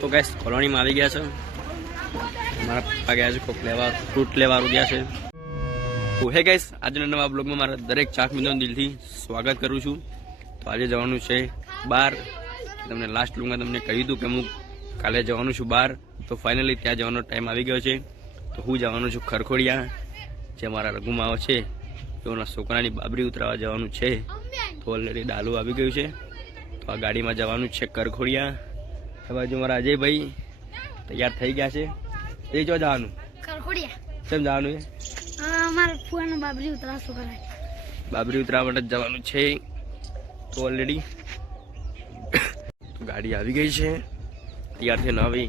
તો ગેસ કોલોનીમાં આવી ગયા છે. મારા પપ્પા ગયા છે કોક લેવા ફ્રૂટ લેવા ગયા છે. તો હે ગેસ આજના નવા બ્લોગમાં મારા દરેક ચાક મિત્રોનું દિલથી સ્વાગત કરું છું. તો આજે જવાનું છે બહાર તમને લાસ્ટ લુકમાં તમને કહ્યું હતું કે હું કાલે જવાનું છું બહાર તો ફાઇનલી ત્યાં જવાનો ટાઈમ આવી ગયો છે. તો હું જવાનું છું ખરખોડિયા જે મારા રઘુમાઓ છે. તેઓના છોકરાની બાબરી ઉતરાવા જવાનું છે. તો ઓલરેડી ડાલુ આવી ગયું છે. તો આ ગાડીમાં જવાનું છે કરખોડિયા બાજુ મારા અજયભાઈ તૈયાર થઈ ગયા છે. એ જો જવાનું. કેમ જવાનું એ? બાબરી બાબરી ઉતરાવા માટે જવાનું છે. તો ઓલરેડી ગાડી આવી ગઈ છે. તૈયાર થઈને આવી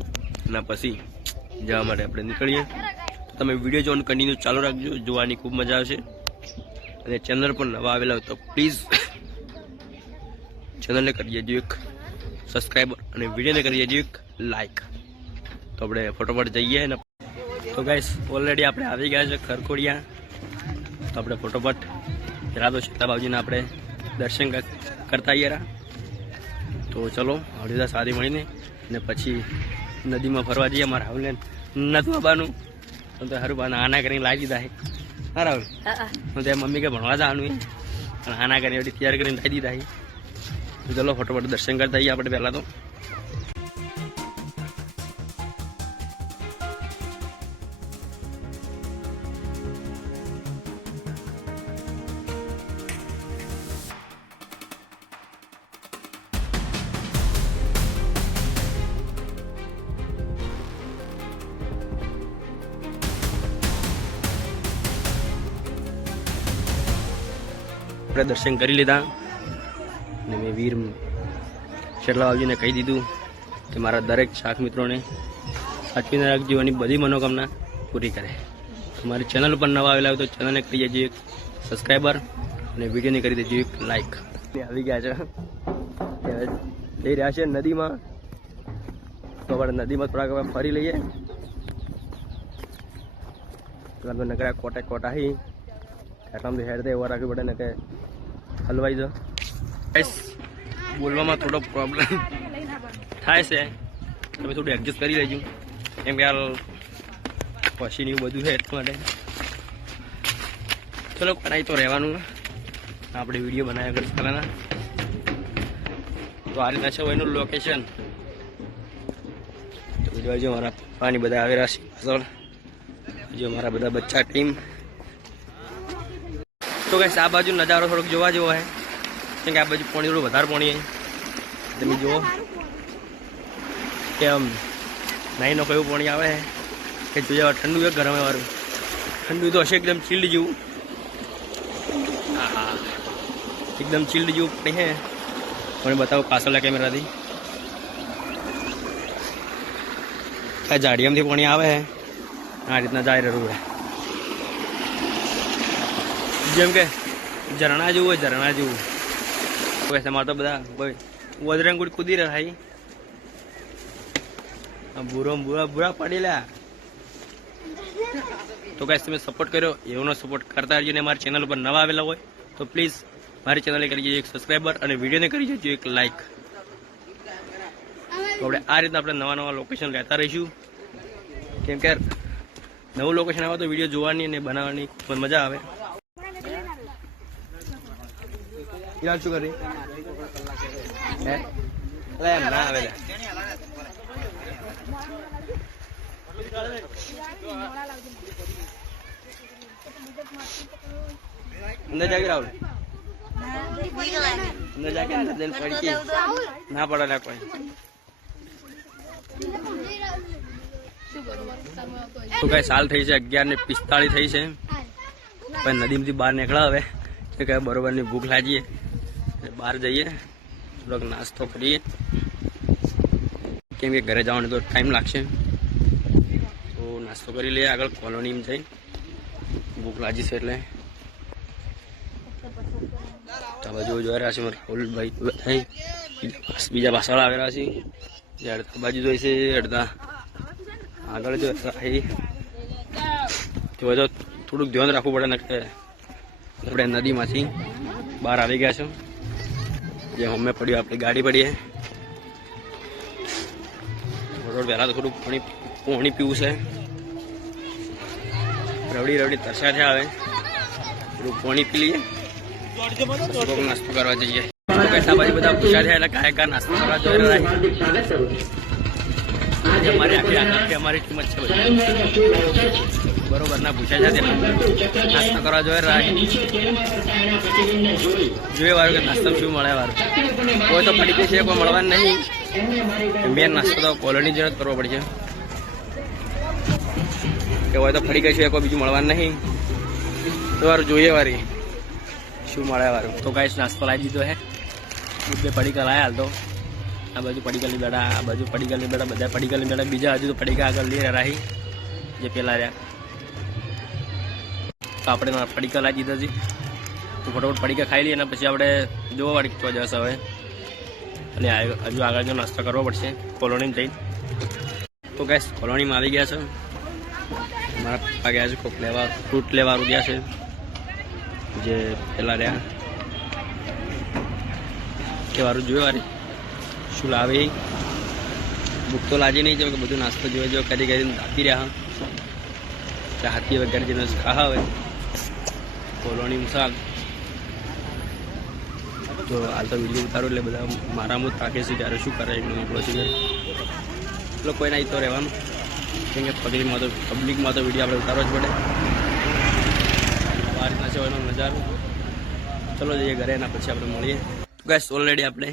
એના પછી જવા માટે આપણે નીકળીએ. તમે વીડિયો જોવાનું કન્ટિન્યુ ચાલુ રાખજો. જોવાની ખૂબ મજા આવશે. અને ચેનલ પર નવા આવેલા હોય તો પ્લીઝ ચેનલને કરી દેજો એક. સબસ્ક્રાઈબર અને વિડીયોને કરી દેજો એક લાઈક તો આપણે ફટોફટ જઈએ અને તો ગાઈસ ઓલરેડી આપણે આવી ગયા છે ખરખોડિયા. તો આપણે ફટોફટ રાધો તો સીતાબાજીને આપણે દર્શન કર- કરતા આવીએ તો ચલો હળીદા સારી મળીને અને પછી નદીમાં ફરવા જઈએ મારા રાહુલને. નતું આવવાનું તો સારું બહાના આના કરીને લાવી દીધા છે હા રાહુલ? હું ત્યાં મમ્મી કે ભણવા જવાનું પણ આના કરીને તૈયાર કરીને લાવી દીધા છે તો ચલો ફટોફટ દર્શન કરતા આવીએ આપણે પહેલાં તો. આપણે દર્શન કરી લીધા. અને મેં વીર શેરલાવાજીને કહી દીધું કે મારા દરેક શાક મિત્રોને સાચવીને રાખજો એની બધી મનોકામના પૂરી કરે. મારી ચેનલ ઉપર નવા આવેલા હોય તો ચેનલને કરી દેજો એક સબસ્ક્રાઈબર અને વિડીયોને કરી દેજો એક લાઈક આવી ગયા છે. જઈ રહ્યા છે નદીમાં. તો આપણે નદીમાં થોડાક ફરી લઈએ. તો નકરા કોટે કોટા હી એટલામાં હેડ એવા રાખવી પડે ને કે હલવાઈ જો. બોલવામાં થોડો પ્રોબ્લેમ થાય છે. તમે થોડું એડજસ્ટ કરી લેજો. કેમ કે હાલ પછીની બધું છે એટલા માટે. ચલો, કરાય તો રહેવાનું. આપણે વીડિયો બનાવ્યા કરીશ પહેલાંના. તો આ રીતના છે એનું લોકેશન વીડિયો જો મારા પપ્પાની બધા આવેલા છે પાછળ. જો મારા બધા બચ્ચા ટીમ તો કઈ આ બાજુ નજારો થોડોક જોવા જેવો છે. કેમ કે આ બાજુ પાણી થોડું વધારે પાણી તમે જુઓ. કે આમ નાઈ નો કયું પાણી આવે? કે જોયા ઠંડુ છે ગરમ વાળું ઠંડુ તો હશે એકદમ ચીલ્ડ જેવું. હા એકદમ ચીલ્ડ જેવું પાણી છે મને બતાવો પાછળના કેમેરાથી. આ ઝાડિયામાંથી પાણી આવે છે આ રીતના જાય રહ્યું છે જેમ કે ઝરણા જેવું હોય, ઝરણા જેવું. કોઈ સમાર તો બધા કોઈ વજરંગ ગુડ કૂદી રહ્યા ભાઈ બુરો બુરા બુરા પડેલા. તો કઈ તમે સપોર્ટ કર્યો એવોનો સપોર્ટ કરતા રહેજો ને મારી ચેનલ ઉપર નવા આવેલા હોય, તો પ્લીઝ મારી ચેનલને કરી દેજો એક સબસ્ક્રાઈબર અને વિડીયોને કરી દેજો એક લાઈક તો આપણે આ રીતના આપણે નવા નવા લોકેશન લેતા રહીશું. કેમ કે નવું લોકેશન આવે તો વીડિયો જોવાની અને બનાવવાની ખૂબ મજા આવે. હિરાલ શું કરી? એમ ના આવે અંદર જાગી રાહુલ અંદર જાકે અંદર જઈને પડી ના પડે લે કોઈ તો કઈ સાલ થઈ છે અગિયાર ને પિસ્તાળીસ થઈ છે. પણ નદીમાંથી બહાર નીકળ્યા હવે. કે બરોબર બરોબરની ભૂખ લાગીએ બહાર જઈએ. થોડોક નાસ્તો કરીએ. કેમ કે ઘરે જવાનો તો ટાઈમ લાગશે. તો નાસ્તો કરી લઈએ આગળ કોલોનીમાં જઈ. ભૂખ લાગી છે એટલે. તો આ બાજુ જોઈ રહ્યા છે રાહુલભાઈ ભાઈ. બીજા પાછળ આવેલા છે. જે અડધા બાજુ જોઈ છે, અડધા. આગળ જો જોવા બધો થોડુંક ધ્યાન રાખવું પડે ને આપણે નદીમાંથી બહાર આવી ગયા છો. જે અમે પડ્યું, આપણી ગાડી પડી રોડ પહેલાં તો થોડું પાણી પાણી પીવું છે. રવડી રવડી તરસા છે આવે થોડું પાણી પી લઈએ. નાસ્તો કરવા જઈએ. બેઠા પછી બધા પૂછ્યા થયા એટલે કાંઈ કા નાસ્તો કરવા જઈ રહ્યા અમારી આખી આખી અમારી કિંમત છે બધી. બરોબર. ના, પૂછાય છે નાસ્તો કરવા જોઈએ રહ્યા જોઈએ વારું કે નાસ્તો શું મળે વારું કોઈ તો પડી છે, કોઈ મળવાનું નહીં. મેન નાસ્તો તો કોલોની જ કરવો પડશે. કે હોય તો ફરી ગઈ છે, કોઈ બીજું મળવાનું નહીં. તો વારું જોઈએ વારી. શું મળે વારું તો કાંઈ નાસ્તો લાવી દીધો હે. બે પડીકા લાયા હાલ તો. આ બાજુ પડીકાની બેડા આ બાજુ પડીકાની બેડા બધા પડીકાની બેડા બીજા હજુ તો પડીકા આગળ લઈ રાહી. જે પેલા રહ્યા. તો આપણે પડીકા લાવી દીધા છે તો ફટોફટ પડીકા ખાઈ લઈએ અને પછી આપણે જોવા વાળી તો જશે હવે. અને હજુ આગળ નાસ્તો કરવો પડશે કોલોની જઈને. તો ગેસ કોલોનીમાં આવી ગયા છે. મારા પપ્પા ગયા છે કોક લેવા, ફ્રૂટ લેવાનું ગયા છે. જે પેલા રહ્યા. કે વારું જોયું વારી. શું લાવે ભૂખ તો લાજી નહીં, જેમ કે બધું નાસ્તો જોવે જો કરી કરીને આપી રહ્યા હાથી વગેરે જેને ખાવા હોય કોલોની મિસાલ. તો હાલ તો વીડિયો ઉતારો એટલે બધા મારામાં જ તાકે છે ત્યારે શું કરે એમનો પ્રોસીજર એટલે કોઈ નહીં તો રહેવાનું. કેમ કે પબ્લિકમાં તો પબ્લિકમાં તો વીડિયો આપણે ઉતારવો જ પડે. આ રીતના છે એનો નજારો. ચલો જઈએ ઘરે એના પછી આપણે મળીએ. ગેસ ઓલરેડી આપણે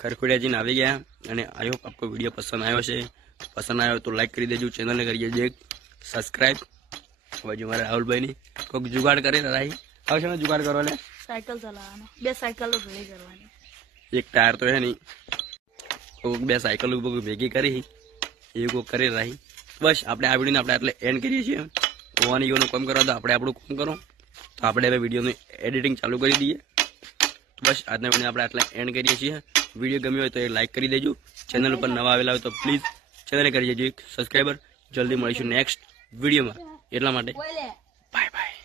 ખરખુડિયાજીને આવી ગયા અને આઈ હોપ આપકો વીડિયો પસંદ આવ્યો છે. પસંદ આવ્યો તો લાઈક કરી દેજો. ચેનલને કરી દેજો સબસ્ક્રાઈબ બાજુ મારા રાહુલભાઈની કોઈક જુગાડ કરી રાહી આવશે ને જુગાડ કરો એટલે સાયકલ ચલાવવાનો. બે સાયકલ ભેગી કરવાની એક ટાયર તો હે નહીં બે સાયકલ ઉપર ભેગી કરી એ કોઈક કરી રહી. બસ આપણે આ વિડીયોને આપણે એટલે એન્ડ કરીએ છીએ. હોવાની યોનું કામ કરવા તો આપણે આપણું કામ કરો. તો આપણે હવે વિડીયોનું એડિટિંગ ચાલુ કરી દઈએ. તો બસ આજના વીડિયો આપણે આટલા એન્ડ કરીએ છીએ. વીડિયો ગમ્યો હોય તો એ લાઈક કરી દેજો. ચેનલ ઉપર નવા આવેલા હોય તો પ્લીઝ ચેનલને કરી દેજો. એક સબસ્ક્રાઈબર જલ્દી મળીશું નેક્સ્ટ વિડીયોમાં. એટલા માટે. Bye bye